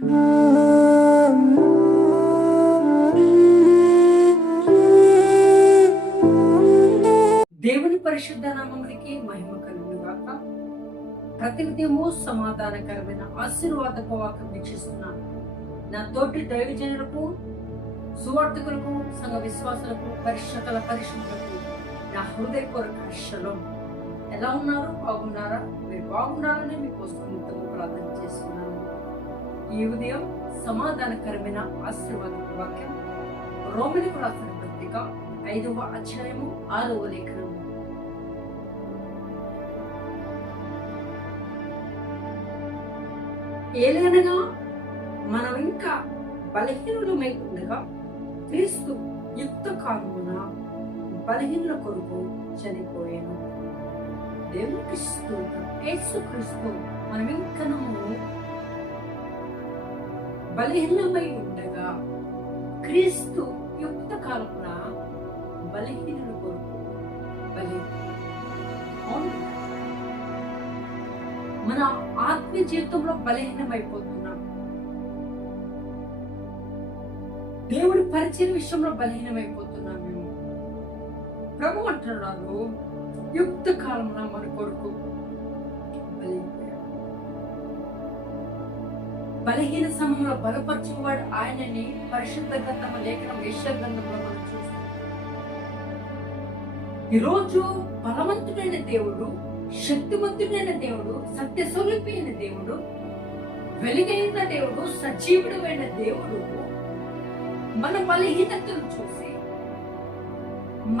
దేవుని పరిశుద్ధ నామమునికి మహిమ కలుగును గాక. ప్రతినిత్యము సమాధానకరమైన ఆశీర్వాదపు వాక్యం వీక్షిస్తున్నాను. నా తోటి దైవజనులకు, సువార్థకులకు, సంఘ విశ్వాసులకు, పరిశుద్ధుల పరిశుద్ధులకు నా హృదయపూర్వక షలోమ్. ఎలా ఉన్నారు? బాగున్నారా? మీరు బాగున్నారని మీకోసం ఇంతకు ప్రార్థన చేస్తున్నాను. ఈ ఉదయం సమాధానకరమైన ఆశీర్వాదపు వాక్యం రోమిలకు రాసిన పత్రిక 5వ అధ్యాయము 6వ లేఖనం. ఏలైనగా మనం ఇంకా బలహీనులమై ఉండగా క్రీస్తు యుక్త కాలమున బలహీనుల కొరకు చనిపోయాను. దేవునికి స్తోత్రం. యేసుక్రీస్తు మనం ఇంకనూ బలహీనమై ఉండగా క్రీస్తు యుక్త కాలమున బలహీనుల కొరకు మన ఆత్మీయ జీవితంలో బలహీనమైపోతున్నాం. దేవుడి పరిచయం విషయంలో బలహీనమైపోతున్నాం. మేము ప్రభు అంటున్నారు, యుక్త కాలమున మన కొరకు బలహీన సమయంలో బలపరచువాడు ఆయనని పరిశుద్ధ గ్రంథము లేఖనం యెషయా గ్రంథంలో మనం చూస్తాం. ఈరోజు బలవంతుడైన దేవుడు, శక్తివంతుడైన దేవుడు, సత్య స్వరూపి అయిన దేవుడు, వెలుగైన దేవుడు, సజీవుడు అయిన దేవుడు మన బలహీనతను చూసి,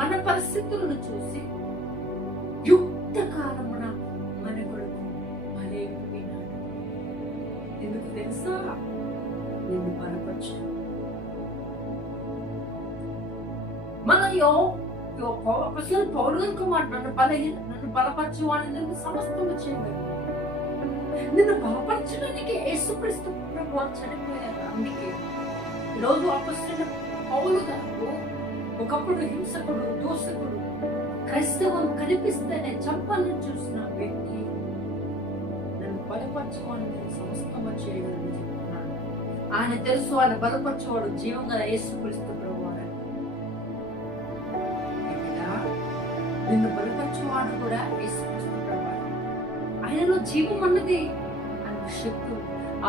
మన పరిస్థితులను చూసి యుక్త కాలమున మన కొరకు బలైపోయినాడు. ఎందుకు తెలుసా? నిన్ను బలపరచు. అసలు పౌరులకు నన్ను బలపరచు అని సమస్తము చేయలేదు. నిన్ను బలపరచడానికి యేసుక్రీస్తు ప్రభువు చనిపోయారు. అందుకే ఈరోజు అపొస్తలుడైన పౌలు గారు ఒకప్పుడు హింసకుడు, దూషకుడు, క్రైస్తవం కనిపిస్తేనే చంపాలని చూసిన వ్యక్తి నన్ను బలపరచుకోవాలని సమస్తము చేయగలని చెప్తున్నాను. ఆయన తెలుసు, ఆయన బలపరచువాడు జీవంగా యేసుక్రీస్తు ప్రభువు. నిన్ను బలపరచువాడు కూడా యేసుక్రీస్తు ప్రభువు. ఆయనలో జీవం అన్నది అన్న శక్తి.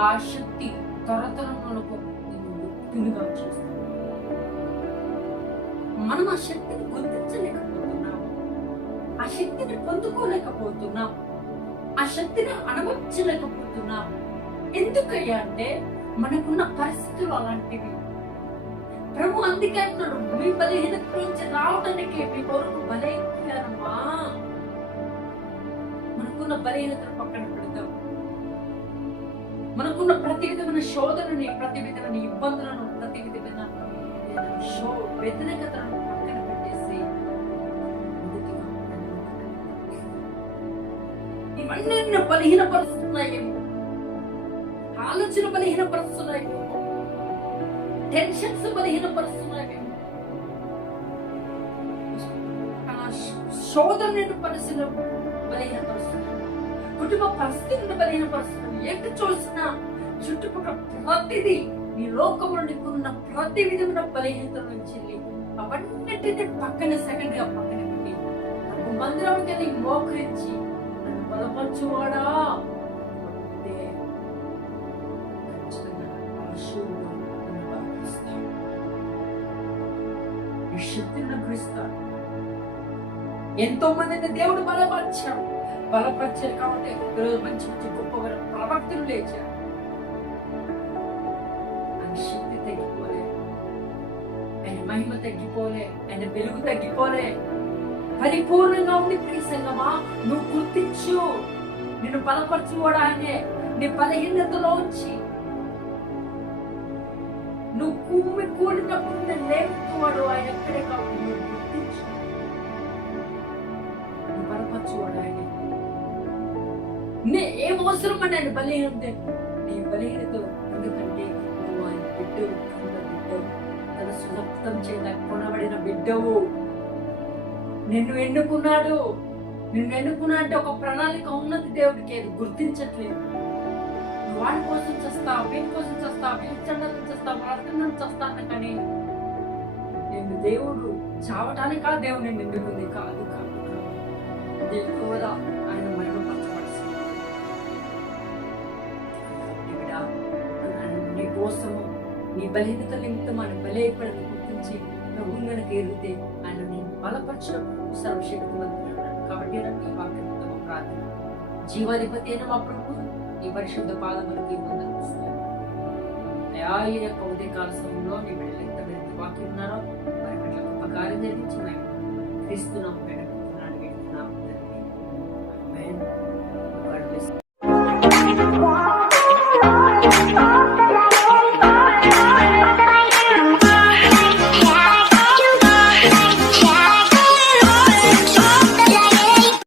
ఆ శక్తి తరతరములకు నిన్ను చేస్తుంది. మనం ఆ శక్తిని గుర్తించలేకపోతున్నాం, ఆ శక్తిని పొందుకోలేకపోతున్నాం, ఆ శక్తిని అనుభవించలేకపోతున్నాం. ఎందుకయ్యా అంటే మనకున్న పరిస్థితులు అలాంటివి. ప్రభు అందుకే అంటున్నాడు, మీ బలహీనత నుంచి రావడానికి మీ కొరకు బలైపోయారమ్మా. మనకున్న బలహీనతను పక్కన పెడతాం. మనకున్న ప్రతి విధమైన శోధనని, ప్రతి విధమైన ఇబ్బందులను, ప్రతి విధమైన వ్యతిరేకతలను పక్కన పెట్టేసి ఇవన్నీ నిన్ను బలహీనపరుస్తున్నాయేమో, ఆలోచన బలహీనపరుస్తున్నాయేమో, టెన్షన్స్ బలహీనపరుస్తున్నాయేమో, శోధన నిన్ను బలహీనపరుస్తున్నాయి, కుటుంబ పరిస్థితులను బలహీనపరుస్తున్నాయి. ఎక్కడ చూసినా చుట్టుపక్కల ప్రతిదీ నీ లోకంలో నీకున్న ప్రతి విధమైన బలహీనత నుంచి అవన్నిటిని పక్కన సెకండ్ గా పక్కన పెట్టి మందిరానికి వెళ్ళి మోకరించి నన్ను బలపరచువాడా శక్తిని గ్రహిస్తాడు. ఎంతో మందిని దేవుడు బలపరిచాడు కాబట్టి ఈరోజు మంచి మంచి గొప్ప ప్రవక్తలు లేచారు. ఆయన శక్తి తగ్గిపోలే, ఆయన మహిమ తగ్గిపోలే, ఆయన వెలుగు తగ్గిపోలే, పరిపూర్ణంగా ఉంది. ప్రియ సంగమా, నువ్వు గుర్తించు, నిన్ను బలపరచువాడు ఆయనే. నీ బలహీనతలో వచ్చి నువ్వు కూడినప్పుడు నేను లేపువాడు ఆయన. ఎక్కడే కాదు, నువ్వు గుర్తించు, నువ్వు బలపరచువాడు ఆయనే. ఏం అవసరం అని ఆయన బలహీనత, నీ బలహీనత. ఎందుకంటే నువ్వు ఆయన బిడ్డవు, తన సురక్తం చేత కొనబడిన బిడ్డవు. నిన్ను ఎన్నుకున్నాడు. నిన్ను ఎన్నుకున్నా అంటే ఒక ప్రణాళిక ఉన్నది దేవుడికి. అది గుర్తించట్లేదు. వాడి కోసం చస్తా, వీని కోసం చస్తా, వీని చెండాలను చస్తా, వాళ్ళ చస్తాను. కానీ నేను దేవుడు చావటానికా దేవుని నిండుకుంది కాదు కాదు కాదు. దేవుడు కూడా ఆయన మహిమపరచబడుతుంది. నీ కోసము నీ బలహీనత నిమిత్తం ఆయన బలైపడని గుర్తించి ప్రభువుని గనక ఎరిగితే ఆయన నేను బలపరచడం సర్వశక్తివంతుడు. కాబట్టి రండి వాక్యంతో ప్రార్థన. జీవాధిపతి అయిన మా ప్రభు నీ పరిశుద్ధ పాదములకి వందనమిస్తున్నాను. అయా ఈ యొక్క ఉదయకాల సమయంలో నీ బిడ్డలు ఎంత వాక్యం ఉన్నారో వారి పట్ల గొప్ప కార్యం జరిగించి క్రీస్తున్నాం.